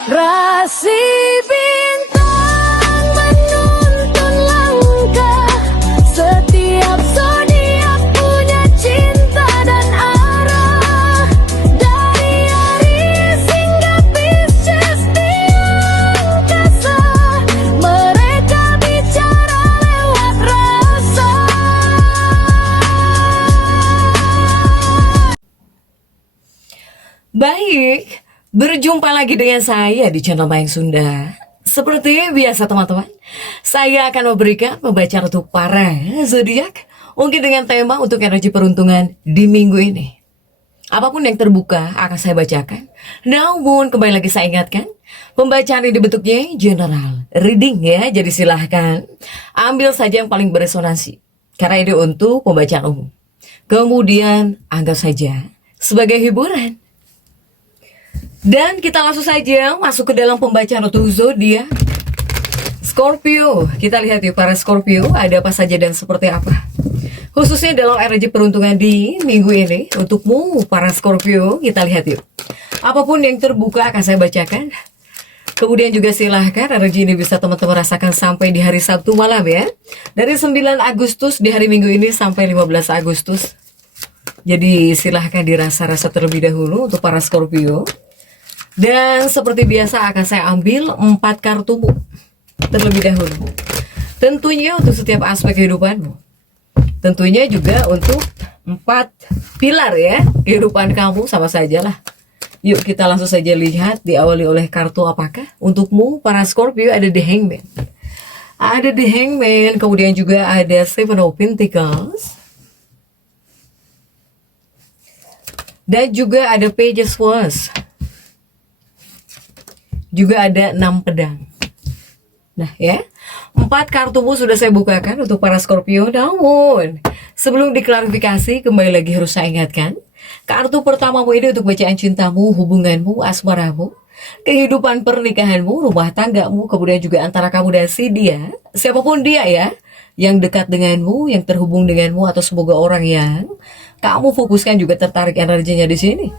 Rasi bintang menuntun langkah, setiap zodiak punya cinta dan arah. Dari Aries hingga Pisces di angkasa, mereka bicara lewat rasa. Baik, berjumpa lagi dengan saya di channel Mayang Sunda. Seperti biasa teman-teman, saya akan memberikan pembacaan untuk para zodiak, mungkin dengan tema untuk energi peruntungan di minggu ini. Apapun yang terbuka akan saya bacakan. Namun kembali lagi saya ingatkan, pembacaan ini bentuknya general, reading ya. Jadi silahkan ambil saja yang paling beresonansi, karena ini untuk pembacaan umum. Kemudian anggap saja sebagai hiburan. Dan kita langsung saja masuk ke dalam pembacaan untuk zodiak Scorpio. Kita lihat yuk para Scorpio, ada apa saja dan seperti apa. Khususnya dalam energi peruntungan di minggu ini. Untukmu para Scorpio, kita lihat yuk. Apapun yang terbuka akan saya bacakan. Kemudian juga silahkan energi ini bisa teman-teman rasakan sampai di hari Sabtu malam ya. Dari 9 Agustus di hari Minggu ini sampai 15 Agustus. Jadi silahkan dirasa-rasa terlebih dahulu untuk para Scorpio. Dan seperti biasa akan saya ambil 4 kartumu terlebih dahulu. Tentunya untuk setiap aspek kehidupanmu. Tentunya juga untuk 4 pilar ya kehidupan kamu, sama saja lah. Yuk kita langsung saja lihat, diawali oleh kartu apakah. Untukmu para Scorpio ada The Hangman. Ada The Hangman, kemudian juga ada Seven of Pentacles. Dan juga ada Page of Swords. Juga ada 6 pedang. Nah ya, 4 kartumu sudah saya bukakan untuk para Scorpio. Namun sebelum diklarifikasi, kembali lagi harus saya ingatkan, kartu pertamamu ini untuk bacaan cintamu, hubunganmu, asmaramu, kehidupan pernikahanmu, rumah tanggamu, kemudian juga antara kamu dan si dia, siapapun dia ya, yang dekat denganmu, yang terhubung denganmu, atau semoga orang yang kamu fokuskan juga tertarik energinya di sini.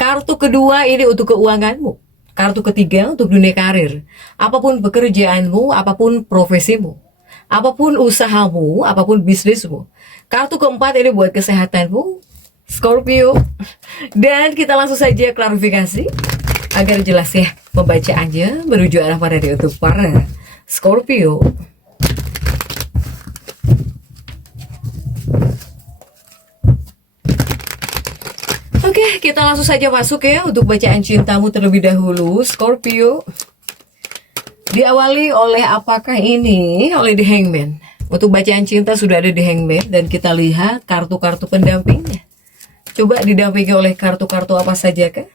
Kartu kedua ini untuk keuanganmu. Kartu ketiga untuk dunia karir. Apapun pekerjaanmu, apapun profesimu, apapun usahamu, apapun bisnismu. Kartu keempat ini buat kesehatanmu, Scorpio. Dan kita langsung saja klarifikasi agar jelas ya pembacaannya menuju arah mana nih untuk para Scorpio. Oke, kita langsung saja masuk ya untuk bacaan cintamu terlebih dahulu, Scorpio. Diawali oleh apakah ini? Oleh The Hangman. Untuk bacaan cinta sudah ada The Hangman, dan kita lihat kartu-kartu pendampingnya. Coba didampingi oleh kartu-kartu apa saja kah?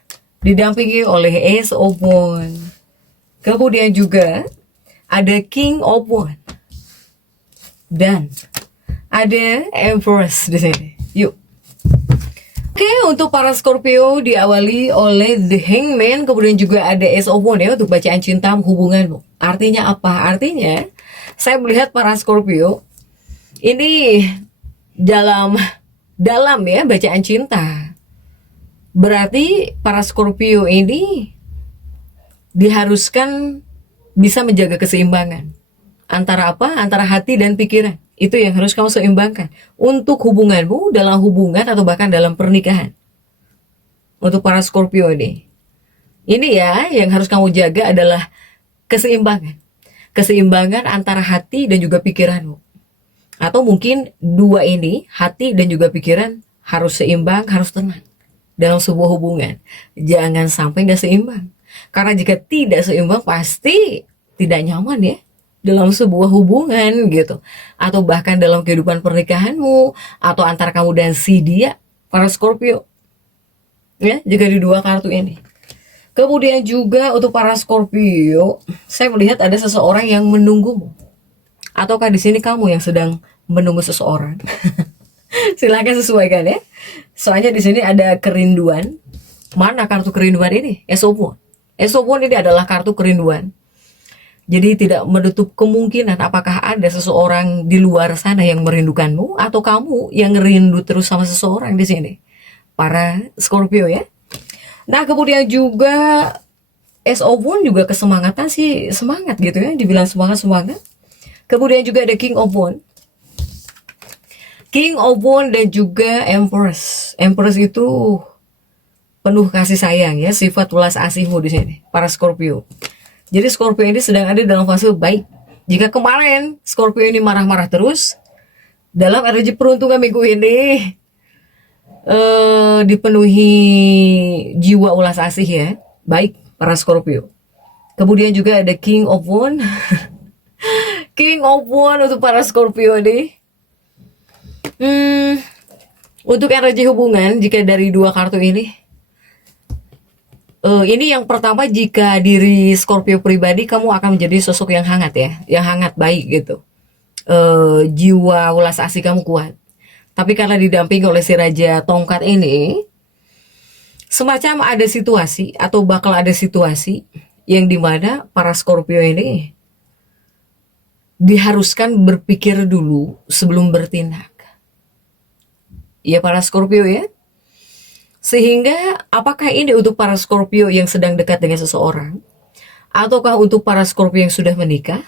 Didampingi oleh Ace of Wands. Kemudian juga ada King of Wands. Dan ada Empress di sini. Yuk. Oke, untuk para Scorpio diawali oleh The Hangman, kemudian juga ada Ace of Wands ya untuk bacaan cinta hubunganmu. Artinya apa? Artinya saya melihat para Scorpio ini dalam ya bacaan cinta. Berarti para Scorpio ini diharuskan bisa menjaga keseimbangan. Antara apa? Antara hati dan pikiran. Itu yang harus kamu seimbangkan untuk hubunganmu, dalam hubungan atau bahkan dalam pernikahan. Untuk para Scorpio ini ya yang harus kamu jaga adalah keseimbangan. Keseimbangan antara hati dan juga pikiranmu. Atau mungkin dua ini, hati dan juga pikiran, harus seimbang, harus tenang dalam sebuah hubungan. Jangan sampai nggak seimbang. Karena jika tidak seimbang pasti tidak nyaman ya dalam sebuah hubungan gitu, atau bahkan dalam kehidupan pernikahanmu, atau antara kamu dan si dia, para Scorpio ya, jika di dua kartu ini. Kemudian juga untuk para Scorpio, saya melihat ada seseorang yang menunggumu, ataukah di sini kamu yang sedang menunggu seseorang. Silahkan sesuaikan ya, soalnya di sini ada kerinduan. Mana kartu kerinduan ini? Ace of Wands. Ace of Wands ini adalah kartu kerinduan. Jadi tidak menutup kemungkinan apakah ada seseorang di luar sana yang merindukanmu, atau kamu yang rindu terus sama seseorang di sini, para Scorpio ya. Nah kemudian juga Ace of Wands juga kesemangatan sih, semangat gitu ya, dibilang semangat. Kemudian juga ada King of Wands. King of Wands dan juga Empress. Empress itu penuh kasih sayang ya, sifat welas asihmu di sini, para Scorpio. Jadi Scorpio ini sedang ada dalam fase baik. Jika kemarin Scorpio ini marah-marah terus, dalam energi peruntungan minggu ini dipenuhi jiwa ulas asih ya, baik para Scorpio. Kemudian juga ada King of Wands. King of Wands untuk para Scorpio nih. Untuk energi hubungan, jika dari dua kartu ini, ini yang pertama, jika diri Scorpio pribadi, kamu akan menjadi sosok yang hangat ya, yang hangat baik gitu. Jiwa ulas asih kamu kuat. Tapi karena didampingi oleh si Raja Tongkat ini, semacam ada situasi atau bakal ada situasi yang dimana para Scorpio ini diharuskan berpikir dulu sebelum bertindak. Ya para Scorpio ya. Sehingga apakah ini untuk para Scorpio yang sedang dekat dengan seseorang? Ataukah untuk para Scorpio yang sudah menikah?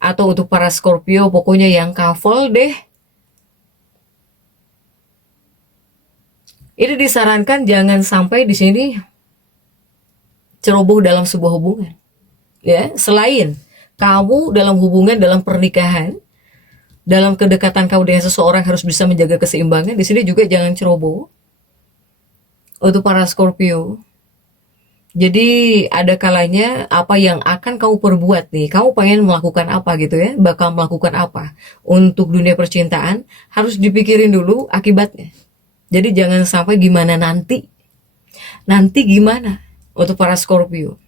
Atau untuk para Scorpio pokoknya yang couple deh? Ini disarankan jangan sampai di sini ceroboh dalam sebuah hubungan. Ya, selain kamu dalam hubungan, dalam pernikahan, dalam kedekatan kamu dengan seseorang harus bisa menjaga keseimbangan, di sini juga jangan ceroboh. Untuk para Scorpio, jadi ada kalanya apa yang akan kamu perbuat nih, kamu pengen melakukan apa gitu ya, bakal melakukan apa untuk dunia percintaan, harus dipikirin dulu akibatnya. Jadi jangan sampai gimana nanti gimana untuk para Scorpio.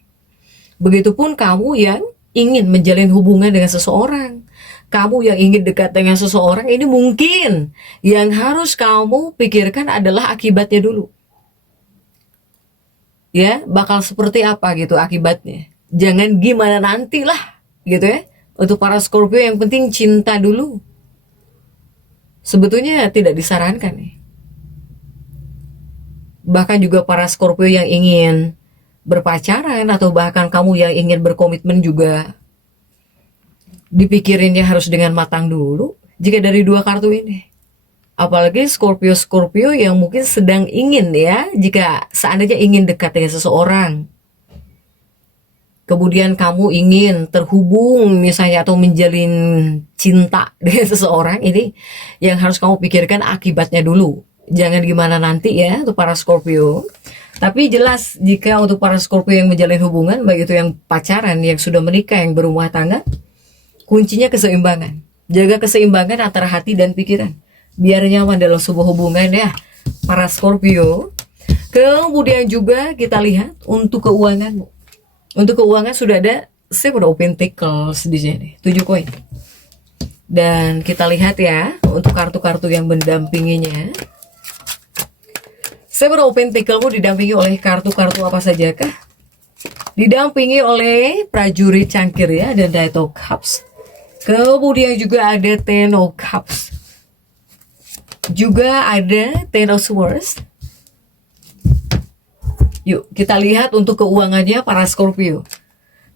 Begitupun kamu yang ingin menjalin hubungan dengan seseorang, kamu yang ingin dekat dengan seseorang, ini mungkin yang harus kamu pikirkan adalah akibatnya dulu. Ya, bakal seperti apa gitu akibatnya. Jangan gimana nanti lah gitu ya. Untuk para Scorpio yang penting cinta dulu. Sebetulnya tidak disarankan nih. Bahkan juga para Scorpio yang ingin berpacaran atau bahkan kamu yang ingin berkomitmen juga dipikirinnya harus dengan matang dulu jika dari dua kartu ini. Apalagi Scorpio yang mungkin sedang ingin ya, jika seandainya ingin dekat dengan seseorang, kemudian kamu ingin terhubung misalnya atau menjalin cinta dengan seseorang, ini yang harus kamu pikirkan akibatnya dulu. Jangan gimana nanti ya untuk para Scorpio. Tapi jelas jika untuk para Scorpio yang menjalin hubungan, baik itu yang pacaran, yang sudah menikah, yang berumah tangga, kuncinya keseimbangan. Jaga keseimbangan antara hati dan pikiran, biar nyaman dalam sebuah hubungan ya para Scorpio. Kemudian juga kita lihat untuk keuanganmu. Untuk keuangan sudah ada Seven of Pentacles di sini, 7 koin. Dan kita lihat ya untuk kartu-kartu yang mendampinginya. Seven of Pentacles didampingi oleh kartu-kartu apa saja kah? Didampingi oleh prajurit cangkir ya, dan Knight of Cups. Kemudian juga ada Ten of Cups. Juga ada Ten of Swords. Yuk kita lihat untuk keuangannya para Scorpio.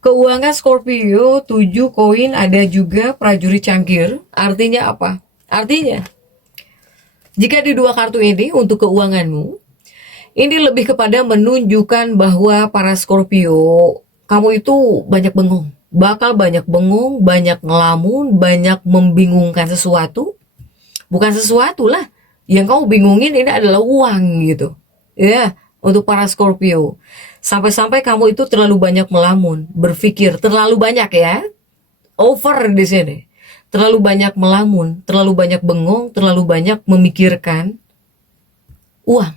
Keuangan Scorpio 7 koin, ada juga prajurit cangkir. Artinya apa? Artinya jika di dua kartu ini untuk keuanganmu, ini lebih kepada menunjukkan bahwa para Scorpio, kamu itu banyak bengong. Bakal banyak bengong, banyak ngelamun, banyak membingungkan sesuatu. Bukan sesuatu lah, yang kamu bingungin ini adalah uang gitu. Ya, untuk para Scorpio. Sampai-sampai kamu itu terlalu banyak melamun, berpikir terlalu banyak ya. Over di sini. Terlalu banyak melamun, terlalu banyak bengong, terlalu banyak memikirkan uang.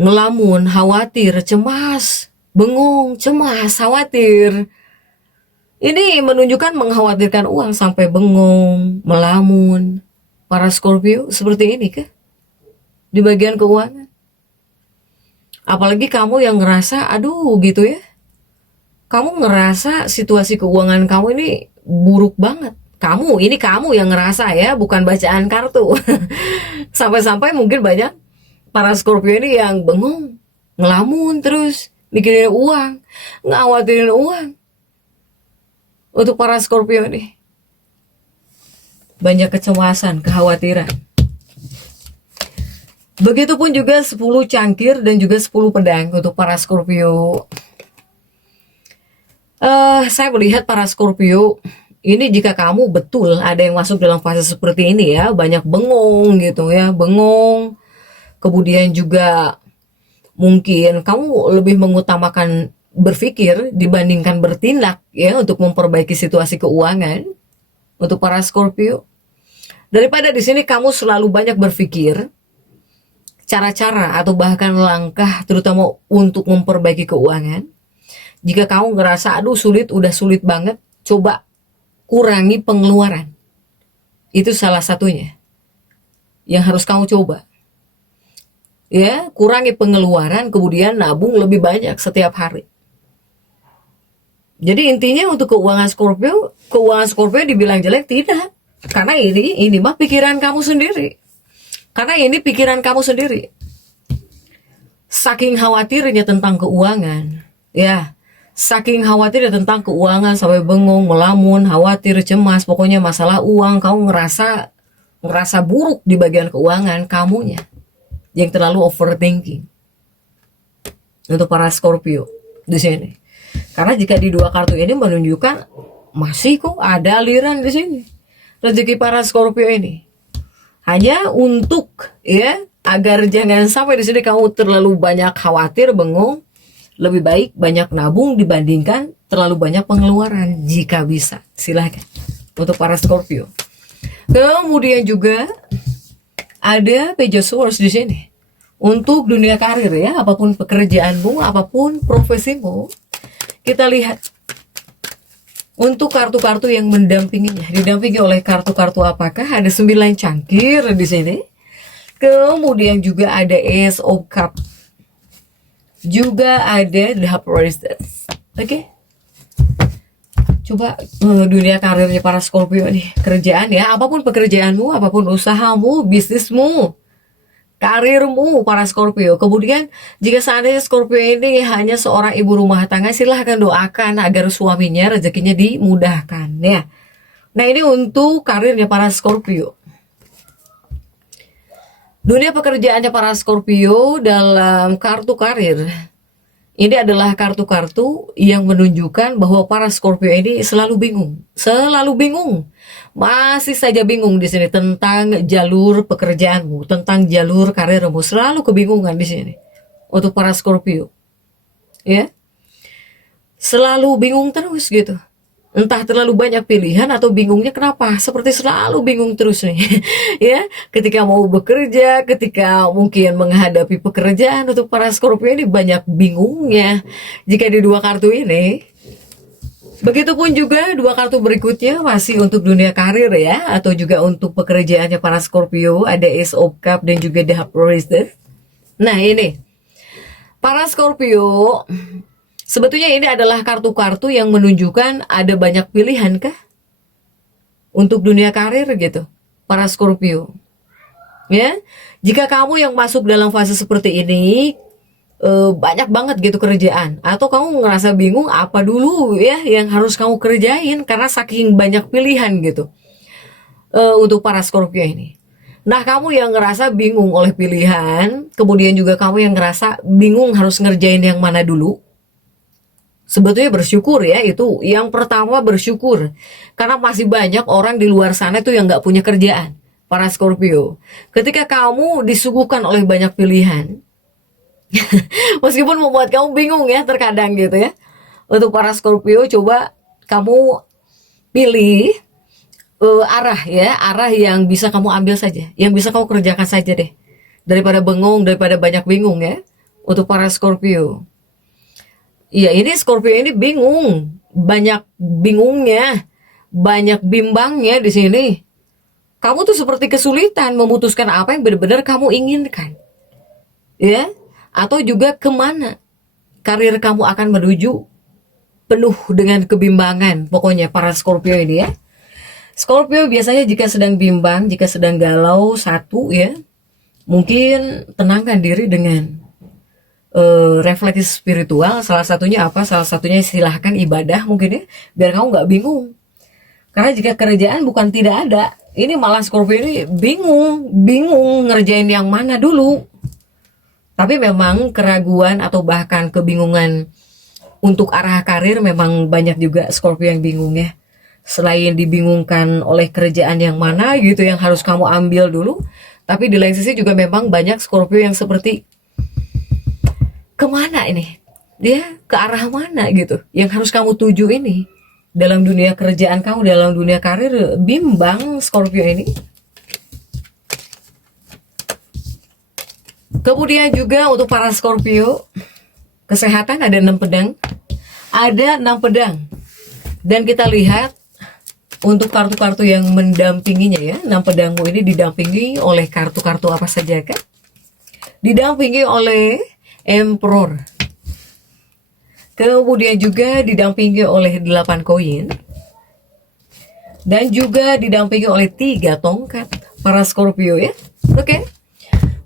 Ngelamun, khawatir, cemas, bengong, cemas, khawatir. Ini menunjukkan mengkhawatirkan uang sampai bengong, melamun. Para Scorpio seperti ini kah? Di bagian keuangan. Apalagi kamu yang ngerasa, aduh gitu ya. Kamu ngerasa situasi keuangan kamu ini buruk banget. Ini kamu yang ngerasa ya, bukan bacaan kartu. Sampai-sampai mungkin banyak para Scorpio ini yang bengong, ngelamun terus. mikirin uang, ngawatirin uang. Untuk para Scorpio nih, banyak kecemasan, kekhawatiran. Begitupun juga 10 cangkir dan juga 10 pedang untuk para Scorpio. Saya melihat para Scorpio ini, jika kamu betul ada yang masuk dalam fase seperti ini ya, banyak bengong gitu ya, bengong. Kemudian juga mungkin kamu lebih mengutamakan berpikir dibandingkan bertindak ya untuk memperbaiki situasi keuangan untuk para Scorpio. Daripada di sini kamu selalu banyak berpikir cara-cara atau bahkan langkah terutama untuk memperbaiki keuangan. Jika kamu ngerasa aduh sulit, udah sulit banget, coba kurangi pengeluaran. Itu salah satunya yang harus kamu coba. Ya, kurangi pengeluaran, kemudian nabung lebih banyak setiap hari. Jadi intinya untuk keuangan Scorpio dibilang jelek tidak. Karena ini mah pikiran kamu sendiri. Karena ini pikiran kamu sendiri. Saking khawatirnya tentang keuangan, ya. Saking khawatirnya tentang keuangan sampai bengong, melamun, khawatir, cemas, pokoknya masalah uang, kamu ngerasa buruk di bagian keuangan kamunya yang terlalu overthinking. Untuk para Scorpio di sini. Karena jika di dua kartu ini menunjukkan masih kok ada aliran di sini. Rezeki para Scorpio ini. Hanya untuk ya agar jangan sampai di sini kamu terlalu banyak khawatir, bengong, lebih baik banyak nabung dibandingkan terlalu banyak pengeluaran jika bisa. Silahkan untuk para Scorpio. Kemudian juga ada Page of Swords di sini. Untuk dunia karir ya, apapun pekerjaanmu, apapun profesimu, kita lihat untuk kartu-kartu yang mendampinginya. Didampingi oleh kartu-kartu apakah? Ada 9 cangkir di sini. Kemudian juga ada Ace of Cups. Juga ada The Priestess. Oke. Coba dunia karirnya para Scorpio nih, kerjaan ya, apapun pekerjaanmu, apapun usahamu, bisnismu, karirmu para Scorpio. Kemudian jika seandainya Scorpio ini hanya seorang ibu rumah tangga, silahkan doakan agar suaminya rezekinya dimudahkan ya. Nah ini untuk karirnya para Scorpio. Dunia pekerjaannya para Scorpio dalam kartu karir. Ini adalah kartu-kartu yang menunjukkan bahwa para Scorpio ini selalu bingung, masih saja bingung di sini tentang jalur pekerjaanmu, tentang jalur karirmu, selalu kebingungan di sini untuk para Scorpio, ya, selalu bingung terus gitu. Entah terlalu banyak pilihan atau bingungnya kenapa, seperti selalu bingung terus nih ya, ketika mau bekerja, ketika mungkin menghadapi pekerjaan. Untuk para Scorpio ini banyak bingungnya jika di dua kartu ini. Begitupun juga dua kartu berikutnya masih untuk dunia karir ya, atau juga untuk pekerjaannya para Scorpio, ada Ace of Cups dan juga The Priestess. Nah ini para Scorpio, sebetulnya ini adalah kartu-kartu yang menunjukkan ada banyak pilihan kah untuk dunia karir gitu, para Scorpio. Ya, jika kamu yang masuk dalam fase seperti ini, banyak banget gitu kerjaan, atau kamu ngerasa bingung apa dulu ya yang harus kamu kerjain karena saking banyak pilihan gitu, untuk para Scorpio ini. Nah kamu yang ngerasa bingung oleh pilihan, kemudian juga kamu yang ngerasa bingung harus ngerjain yang mana dulu, sebetulnya bersyukur ya, itu yang pertama bersyukur. Karena masih banyak orang di luar sana tuh yang gak punya kerjaan, para Scorpio. Ketika kamu disuguhkan oleh banyak pilihan, meskipun membuat kamu bingung ya terkadang gitu ya, untuk para Scorpio coba kamu pilih arah yang bisa kamu ambil saja, yang bisa kamu kerjakan saja deh, daripada bengong, daripada banyak bingung ya, untuk para Scorpio. Iya ini Scorpio ini bingung, banyak bingungnya, banyak bimbangnya di sini. Kamu tuh seperti kesulitan memutuskan apa yang benar-benar kamu inginkan, ya, atau juga kemana karir kamu akan menuju, penuh dengan kebimbangan. Pokoknya para Scorpio ini ya. Scorpio biasanya jika sedang bimbang, jika sedang galau satu ya, mungkin tenangkan diri dengan refleksi spiritual. Salah satunya apa? Salah satunya silahkan ibadah mungkin ya, biar kamu nggak bingung. Karena jika kerjaan bukan tidak ada, ini malah Scorpio ini bingung ngerjain yang mana dulu. Tapi memang keraguan atau bahkan kebingungan untuk arah karir memang banyak juga Scorpio yang bingung ya. Selain dibingungkan oleh kerjaan yang mana gitu yang harus kamu ambil dulu, tapi di lain sisi juga memang banyak Scorpio yang seperti kemana ini? Dia ke arah mana gitu? Yang harus kamu tuju ini dalam dunia kerjaan kamu, dalam dunia karir, bimbang Scorpio ini. Kemudian juga untuk para Scorpio, kesehatan ada 6 pedang. Ada 6 pedang. Dan kita lihat untuk kartu-kartu yang mendampinginya ya. 6 pedangmu ini didampingi oleh kartu-kartu apa saja kan? Didampingi oleh Emperor. Kemudian juga didampingi oleh 8 koin. Dan juga didampingi oleh 3 tongkat para Scorpio ya. Oke.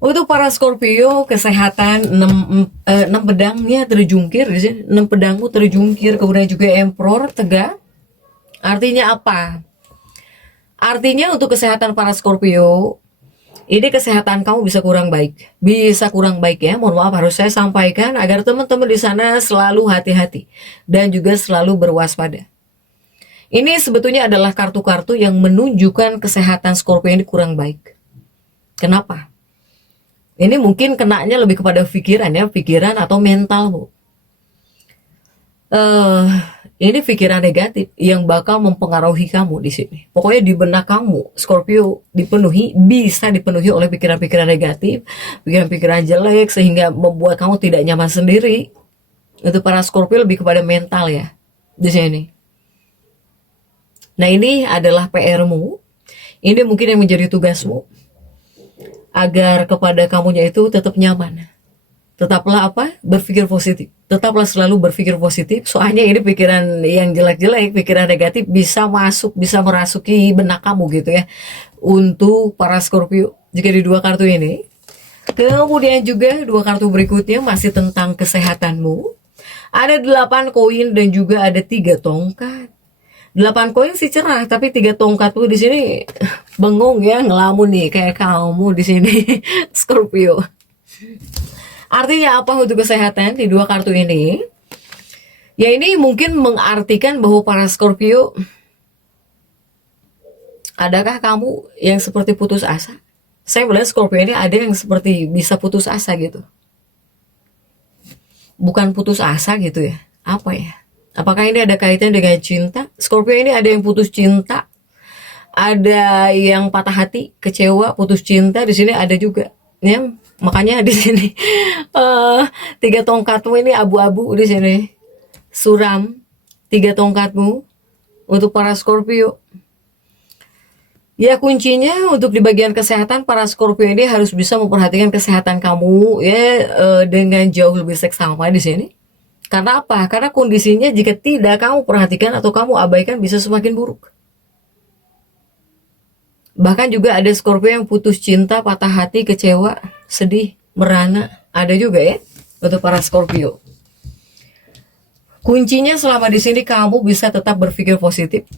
Untuk para Scorpio, kesehatan 6 pedangnya terjungkir, 6 pedangmu terjungkir, kemudian juga Emperor tegak. Artinya apa? Artinya untuk kesehatan para Scorpio, ini kesehatan kamu bisa kurang baik ya. Mohon maaf harus saya sampaikan agar teman-teman di sana selalu hati-hati dan juga selalu berwaspada. Ini sebetulnya adalah kartu-kartu yang menunjukkan kesehatan Scorpio ini kurang baik. Kenapa? Ini mungkin kenanya lebih kepada pikiran ya, pikiran atau mental bu. Ini pikiran negatif yang bakal mempengaruhi kamu di sini. Pokoknya di benak kamu, Scorpio bisa dipenuhi oleh pikiran-pikiran negatif, pikiran-pikiran jelek sehingga membuat kamu tidak nyaman sendiri. Untuk para Scorpio lebih kepada mental ya di sini. Nah ini adalah PR-mu. Ini mungkin yang menjadi tugasmu agar kepada kamunya itu tetap nyaman. Tetaplah berpikir positif. Tetaplah selalu berpikir positif. Soalnya ini pikiran yang jelek-jelek, pikiran negatif bisa merasuki benak kamu gitu ya. Untuk para Scorpio, jika di 2 kartu ini. Kemudian juga 2 kartu berikutnya masih tentang kesehatanmu. Ada 8 koin dan juga ada 3 tongkat. 8 koin sih cerah, tapi 3 tongkat tuh di sini bengong ya, ngelamun nih kayak kamu di sini Scorpio. Artinya apa untuk kesehatan di 2 kartu ini? Ya ini mungkin mengartikan bahwa para Scorpio, adakah kamu yang seperti putus asa? Saya melihat Scorpio ini ada yang seperti bisa putus asa gitu. Bukan putus asa gitu ya. Apa ya? Apakah ini ada kaitan dengan cinta? Scorpio ini ada yang putus cinta, ada yang patah hati, kecewa, putus cinta. Di sini ada juga, ya. Makanya di sini 3 tongkatmu ini abu-abu di sini, suram 3 tongkatmu untuk para Scorpio. Ya kuncinya untuk di bagian kesehatan para Scorpio ini harus bisa memperhatikan kesehatan kamu ya dengan jauh lebih seksama di sini. Karena apa? Karena kondisinya jika tidak kamu perhatikan atau kamu abaikan bisa semakin buruk. Bahkan juga ada Scorpio yang putus cinta, patah hati, kecewa, sedih, merana. Ada juga ya untuk para Scorpio. Kuncinya selama di sini kamu bisa tetap berpikir positif.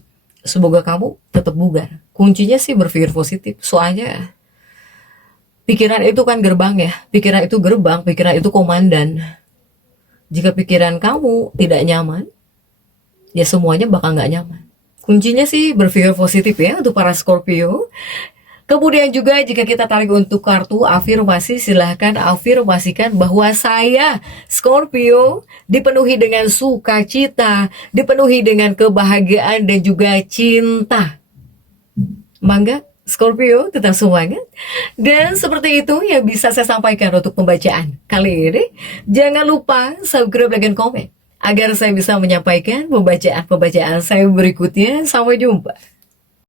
Semoga kamu tetap bugar. Kuncinya sih berpikir positif. Soalnya pikiran itu kan gerbang ya. Pikiran itu gerbang, pikiran itu komandan. Jika pikiran kamu tidak nyaman, ya semuanya bakal nggak nyaman. Kuncinya sih berpikir positif ya untuk para Scorpio. Kemudian juga jika kita tarik untuk kartu afirmasi, silahkan afirmasikan bahwa saya Scorpio dipenuhi dengan sukacita, dipenuhi dengan kebahagiaan dan juga cinta. Mangga Scorpio tetap semangat. Dan seperti itu yang bisa saya sampaikan untuk pembacaan kali ini. Jangan lupa subscribe dan komen agar saya bisa menyampaikan pembacaan-pembacaan saya berikutnya. Sampai jumpa.